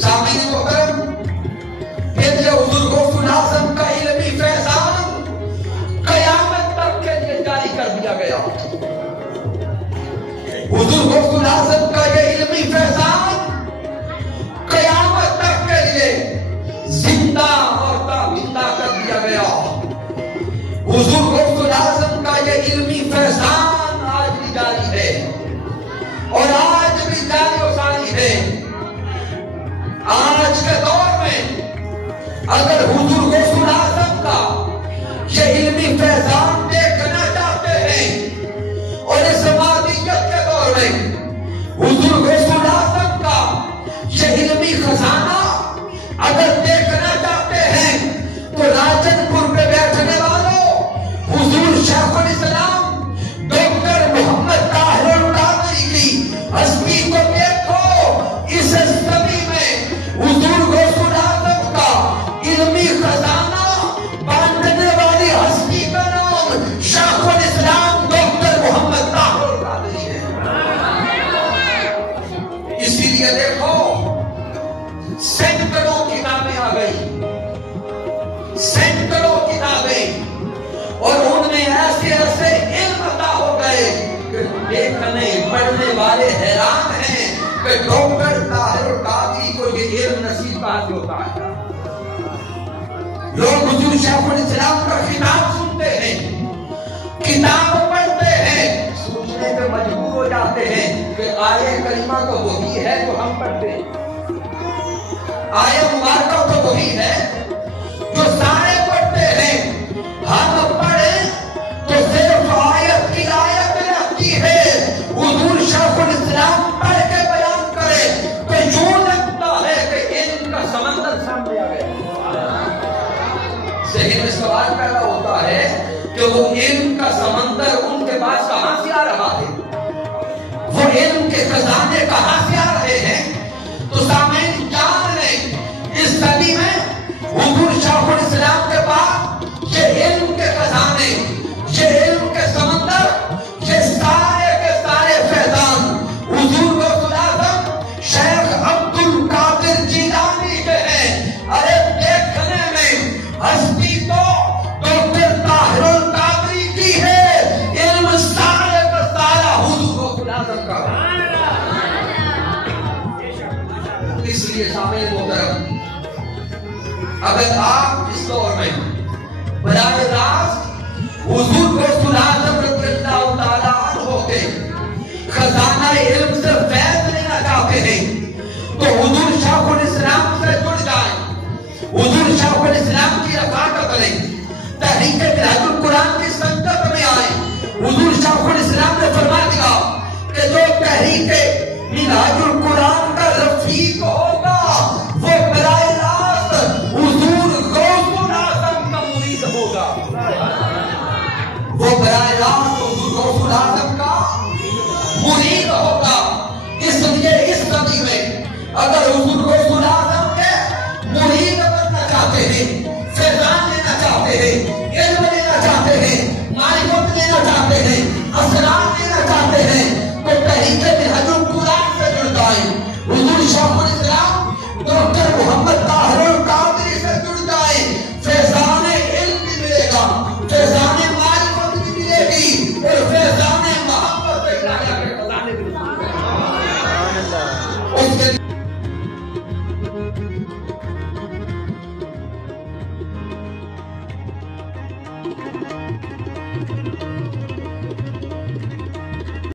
सामने मुहतरम, फिर ये हुजूर गौसुल आज़म का इल्मी फैज़ान क़यामत तक के लिए जारी कर दिया गया। हुजूर गौसुल आज़म का ये इल्मी फैज़ान क़यामत तक के लिए जिंदा और ताबिंदा कर दिया गया। हुजूर गौसुल आज़म का ये इल्मी फैज़ान आज भी जारी है और आज भी जारी और सारी है। आज के दौर में अगर हुजूर गौसुल आज़म का ये इल्मी फैज़ान देखना चाहते हैं और इस मादियत के दौर में हुजूर गौसुल आज़म का ये इल्मी खजाना अगर देखना चाहते हैं तो राजनपुर पे बैठने वालों हुजूर शेखुल इस्लाम डॉक्टर मोहम्मद ताहिर कादरी की हस्ती को देखो। इस सदी में हुजूर गौसुल आज़म का इल्मी खजाना बांटने वाली हस्ती का नाम शेखुल इस्लाम डॉक्टर मोहम्मद ताहिर कादरी है। इसीलिए देखो सैकड़ों किताबें आ गई, सैकड़ों किताबें, और उनमें ऐसे ऐसे इल्म अता हो गए कि देखने पढ़ने वाले हैरान हैं कि डॉक्टर ताहिर कादरी को ये इल्म नसीब कहां से होता है। लोग हुजूर शेखुल इस्लाम का खिताब सुनते हैं, किताब पढ़ते हैं, सोचने पे मजबूर हो जाते हैं कि आये करीमा तो वही है जो हम पढ़ते हैं, आये मुबारका तो वही है जो सारे पढ़ते हैं। हम पढ़े तो सिर्फ आयत की आयत रहती है। हुजूर शेखुल इस्लाम पढ़ के बयान करे तो यूं लगता है कि इल्म का समंदर सामने आ गया। ज़हन में सवाल पैदा होता है कि वो इल्म का समंदर उनके पास कहां से आ रहा है, वो इल्म के खजाने कहां से आ रहे हैं। तो सामने जान लें इस सदी में हुजूर शेखुल इस्लाम के पास ये इल्म के खजाने, ये इल्म के समंदर, ये सारे के सारे फैज़ान हुजूर गौसुल आज़म शेख अब्दुल कादिर जीलानी के हैं। अरे देखने में हस्ती तो डॉक्टर ताहिर कादरी की है, इल्म सारे का सारा हुजूर गौसुल आज़म का है। इसलिए सामने मोहतरम, अगर आप इस दौर में बराए रास्त हुजूर गौसुल आज़म रज़ियल्लाहु ताला अन्हु के खजाना इल्म से फैज़ लेना चाहते हैं तो हुजूर शेखुल इस्लाम से जुड़ जाएं, हुजूर शेखुल इस्लाम की रफ़ाक़त करें, तहरीक मिनहाजुल कुरान की संगत में आए। हुजूर शेखुल इस्लाम ने फरमा दिया कि जो तहरीक मिनहाजुल कुरान का रफ़ीक होगा वो बराए रास्त हुजूर गौसुल आज़म का मुरीद होगा, वो बराए रास्त हुजूर गौसुल आज़म का मुरीद होगा। इसलिए इस सदी में अगर हुजूर गौसुल आज़म के मुरीद बनना चाहते हैं, फैज़ान लेना चाहते हैं, इल्म लेना चाहते हैं, मारिफत लेना चाहते हैं, असरार लेना चाहते हैं तो तहरीक मिनहाजुल कुरान से जुड़ जाएं। हुजूर शेखुल इस्लाम डॉक्टर मोहम्मद ताहिर कादरी से जुड़ जाएं। फैज़ान इल्म भी मिलेगा, फैज़ान मारिफत भी मिलेगी और फैज़ान मोहब्बत इलाही के खजाने भी मिलेंगे। उसके